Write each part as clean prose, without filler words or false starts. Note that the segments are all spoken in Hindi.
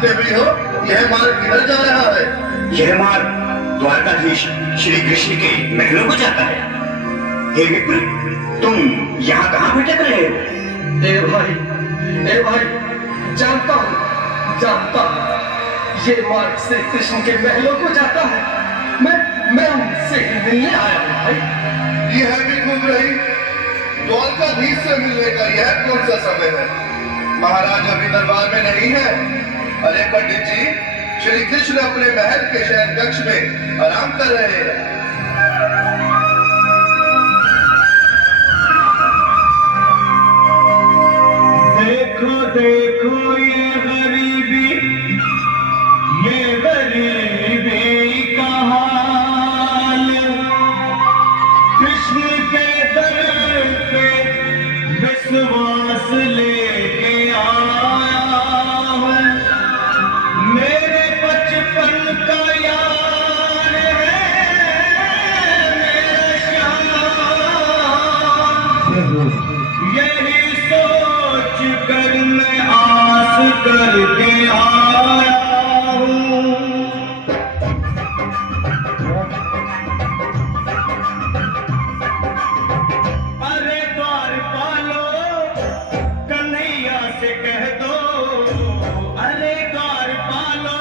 भागते भी हो, यह मार्ग किधर जा रहा है? यह मार्ग द्वारकाधीश श्री कृष्ण के महलों को जाता है। हे विप्र, तुम यहाँ कहाँ भटक रहे हो? ए भाई, जानता हूँ, ये मार्ग श्री कृष्ण के महलों को जाता है। मैं उनसे ही मिलने आया हूँ भाई। यह भी घूम रही, द्वारकाधीश से मिलने का यह कौन सा समय है? महाराज अभी दरबार में नहीं है। अरे पंडित जी, श्री कृष्ण अपने महल के शयन कक्ष में आराम कर रहे हैं। देखो ये गरीबी का हाल, कृष्ण के दर पे विश्वास लेके आया हूँ। मेरे बचपन का यार है मेरा श्याम, यही सोच कर मैं आस करके आया हूँ। अरे द्वारपालो, कन्हैया से कह दो, अरे द्वारपालो,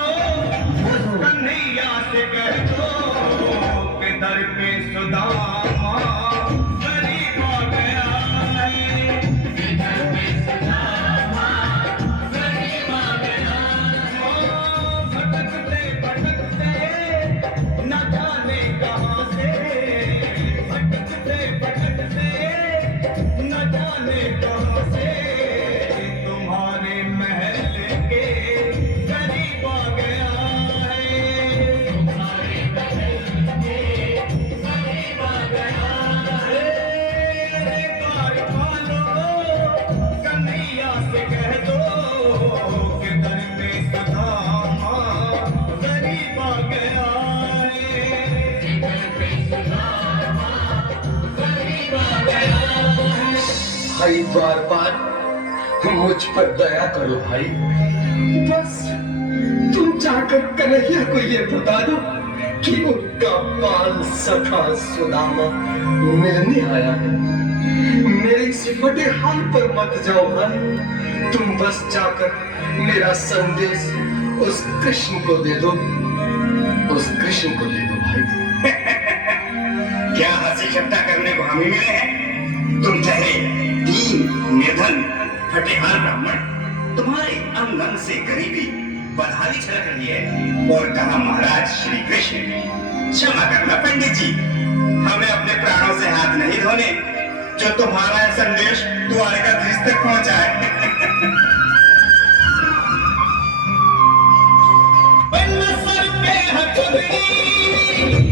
उस कन्हैया से कह दो कि दर पे सुदामा गरीब आ गया है। भटकते न जाने कहाँ से, भटकते न जाने कहाँ से, तुम्हारे महल के करीब आ गया है। तुम्हारे महल के करीब आ गया है। रे द्वारपालो, कन्हैया से कह दो कि दर पे सुदामा गरीब आ गया है। भाई द्वारपाल, मुझ पर दया करो भाई। बस तुम जाकर कन्हैया को ये बता दो कि उनका बाल सखा सुदामा मिलने आया है। मेरे इस फटे हाल पर मत जाओ भाई, तुम बस जाकर मेरा संदेश उस कृष्ण को दे दो, उस कृष्ण को दे दो भाई। क्या हंसी ठट्टा करने को हमें मिले हैं? तुम चाहे दीन, निर्धन, फटेहाल ब्राह्मण, तुम्हारे अंग अंग से गरीबी बदहाली छलक रही है। और कहा महाराज श्री कृष्ण, क्षमा करना पंडित जी, हमें अपने प्राणों से हाथ नहीं धोने जो तुम्हारा संदेश द्वारकाधीश तक पहुंचाए। न सर पे है पगड़ी,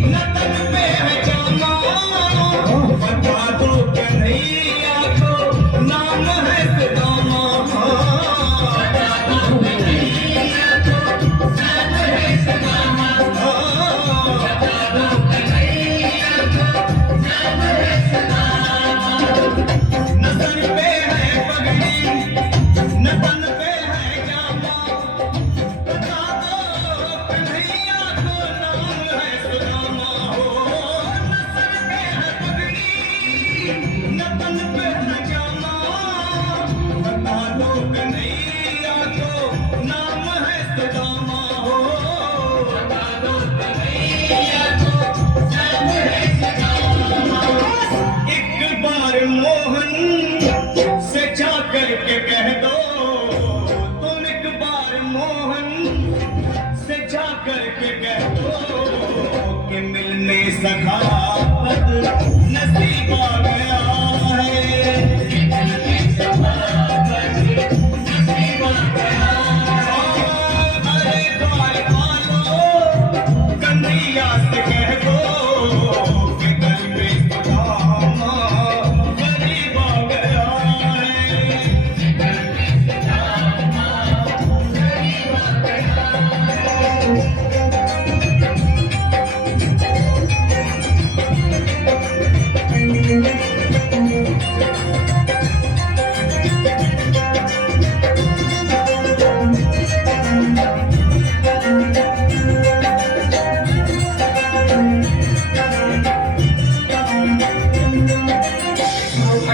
न तन पे है जामा, बता दो कन्हैया को नाम है सुदामा। बता दो कन्हैया को नाम है सुदामा। बता दो कन्हैया को नाम है सुदामा। न सर पे है पगड़ी, न तन पे है जामा, बता दो कन्हैया को नाम है सुदामा। न सर पे है पगड़ी, न तन पे है जामा, बता दो कन्हैया को नाम है सुदामा। बता दो कन्हैया को नाम है सुदामा। एक बार मोहन से जा करके कह दो, तुम एक बार मोहन से जा करके कह दो कि मिलने सखावत नसीब आ गया है। मिलने सखावत नसीब आ गया है। अरे द्वारपालो, कन्हैया से कह दो कि दर पे सुदामा गरीब आ गया है।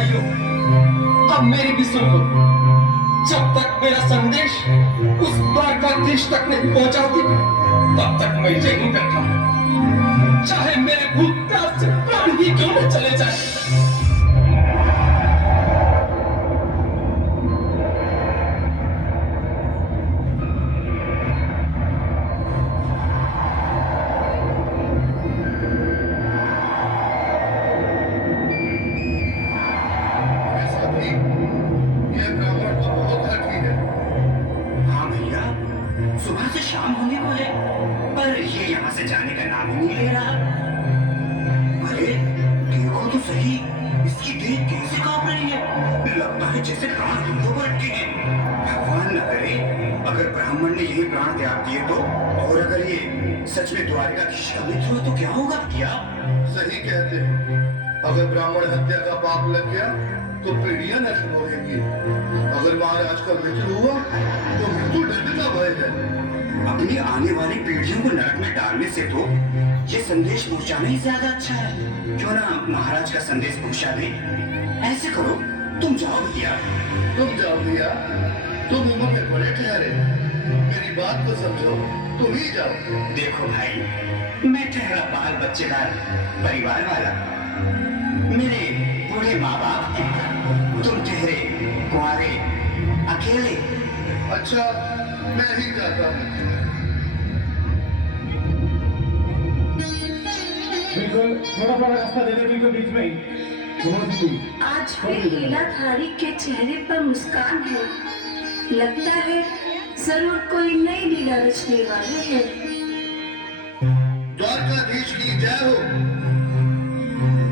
भाइयों, अब मेरी भी सुन लो। जब तक मेरा संदेश उस द्वारकाधीश तक नहीं पहुंचाती, तब तक मैं यहीं बैठा, चाहे मेरे भूतकाल से प्राण ही क्यों न चले जाए। ये ब्राह्मण तो बहुत हठी है। हाँ भैया, सुबह से शाम होने को है, पर ये यहाँ से जाने का नाम ही नहीं ले रहा। अरे देखो तो सही, इसकी देह कैसे कांप रही है, लगता है जैसे प्राण धुंधों पर अटके हैं। भगवान न करे अगर ब्राह्मण ने यही प्राण त्याग दिए तो, और अगर ये सच में द्वारकाधीश का मित्र हो तो क्या होगा भैया? सही कहते हो, अगर ब्राह्मण हत्या का पाप लग गया तो पीढ़ियां नष्ट होगी। अगर महाराज का मृत्यु हुआ तो मृत्यु दंड का भय है। अपनी आने वाली पीढ़ियों को नरक में डालने से तो ये संदेश पहुंचाना ही ज्यादा अच्छा है। क्यों ना महाराज का संदेश पहुंचा दे। ऐसे करो, तुम जाओ भैया। तुम जाओ भैया, तुम उम्र में बड़े ठहरे, मेरी बात को समझो, तुम ही जाओ। देखो भाई, मैं ठहरा बाल बच्चेदार परिवार वाला, मेरे बूढ़े माँ बाप हैं, तुम ठहरे कुंवारे अकेले। अच्छा, मैं ही जाता हूँ। बिल्कुल थोड़ा थोड़ा रास्ता देने बिल्कुल बीच में ही। आज भी लीलाधारी के चेहरे पर मुस्कान है। लगता है जरूर कोई नई लीला रचने वाले हैं। द्वारकाधीश की जय हो।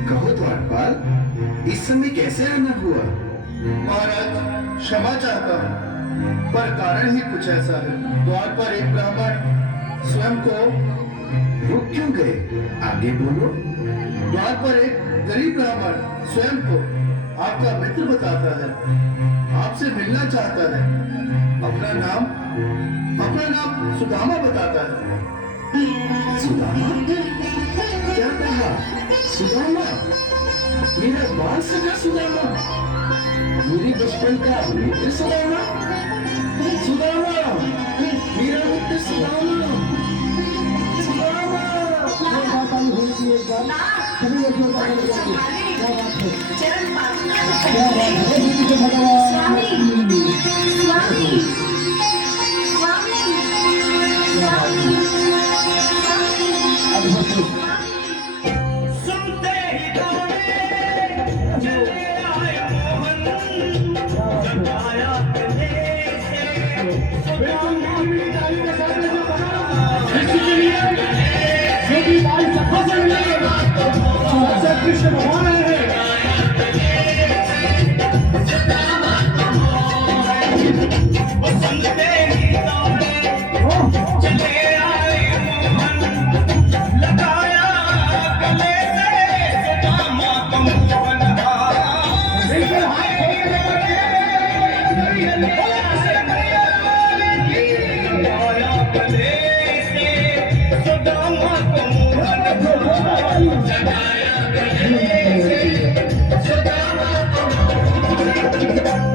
कहो द्वारपाल, इस समय कैसे आना हुआ? महाराज, क्षमा चाहता हूँ, पर कारण ही कुछ ऐसा है। द्वार पर एक ब्राह्मण स्वयं को रुक क्यों गए? आगे बोलो। द्वार पर एक गरीब ब्राह्मण स्वयं को आपका मित्र बताता है, आपसे मिलना चाहता है। अपना नाम सुदामा बताता है। सुदामा? क्या कहा? सुदामा? मेरा बाल सगा सुदामा? मेरे बचपन का मित्र सुदामा? सुदामा, मेरा मित्र सुदामा, सुदामा। चरण स्वामी, स्वामी, स्वामी, सुनते ही दौड़े चले आए मोहन, जगाया गले से कृष्ण भगवान है। सुनते ही दौड़े चले आए मोहन, लगाया गले से सुदामा को मोहन।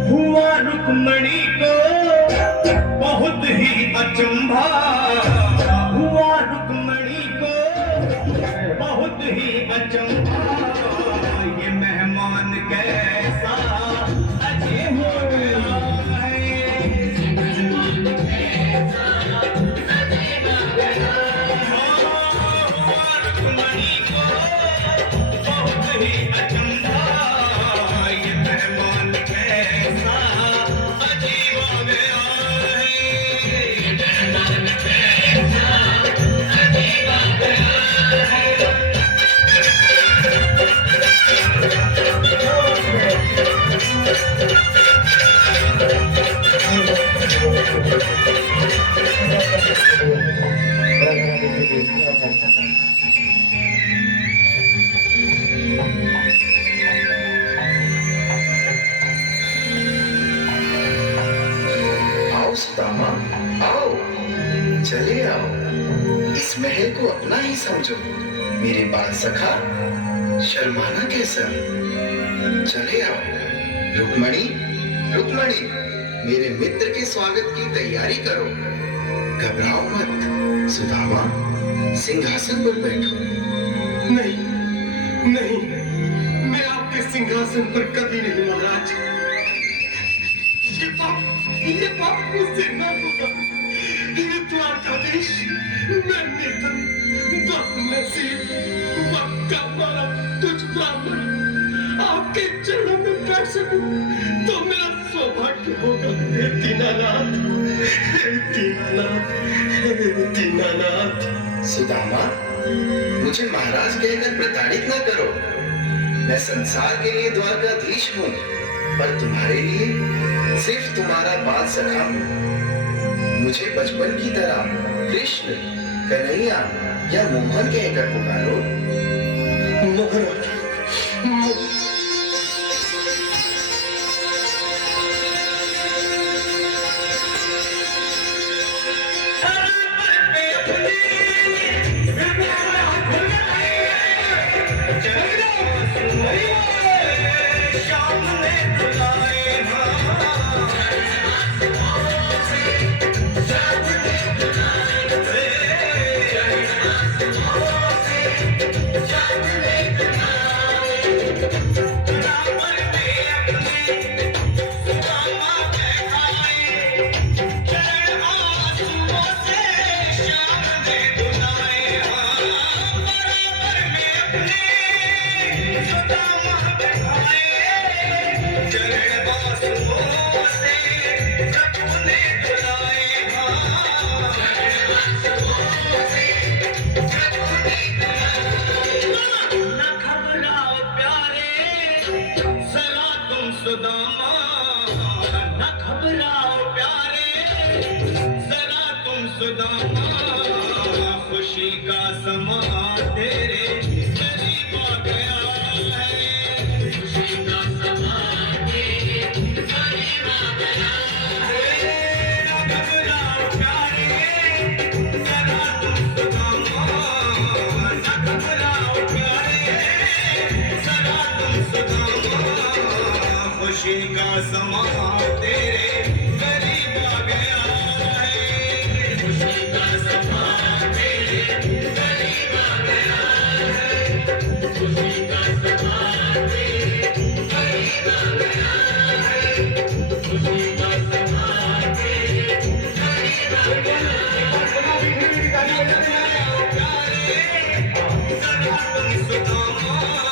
हुआ रुक्मणी को बहुत ही अचंभा, हुआ रुक्मणी को बहुत ही अचंभा, ये मेहमान कैसा अजीब हो गया है। हुआ रुक्मणी को बहुत ही अचंभा, ये मेहमान कैसा अजीब हो गया है। मेहमान कैसा अजीब हो गया है। आओ सुदामा, आओ, चले आओ। इस महल को अपना ही समझो। मेरे बाल सखा, शर्माना कैसा? चले आओ। रुक्मणी, रुक्मणी, मेरे मित्र के स्वागत की तैयारी करो। घबराओ मत। सुदामा, सिंहासन पर बैठो। नहीं, नहीं, मैं आपके सिंहासन पर कभी नहीं महाराज। ये पाप मुझसे न होगा। ये द्वारकाधीश, मैं निर्धन, बदनसीब, वक्त का मारा तुझ ब्राह्मण आपके चरणों में बैठ सकूं तो मेरा सौभाग्य होगा। हे दीनानाथ, हे दीनानाथ, हे दीनानाथ। सुदामा, मुझे महाराज कहकर प्रताड़ित न करो। मैं संसार के लिए द्वारकाधीश हूँ, पर तुम्हारे लिए सिर्फ तुम्हारा बाल सखा हूँ। मुझे बचपन की तरह कृष्ण, कन्हैया या मोहन कहकर पुकारो। महाराज, खुशी का समा तेरे करीब आ गया है। खुशी का समा तेरे करीब आ गया है। ना घबराओ प्यारे, जरा तुम सुदामा। ना घबराओ प्यारे, जरा तुम सुदामा। खुशी का समा तेरे करीब आ गया है। खुशी का समा तेरे करीब आ गया है। खुशी का समा तेरे करीब आ गया है। खुशी का समा तेरे करीब आ गया है। प्यारे, जरा तुम सुदामा।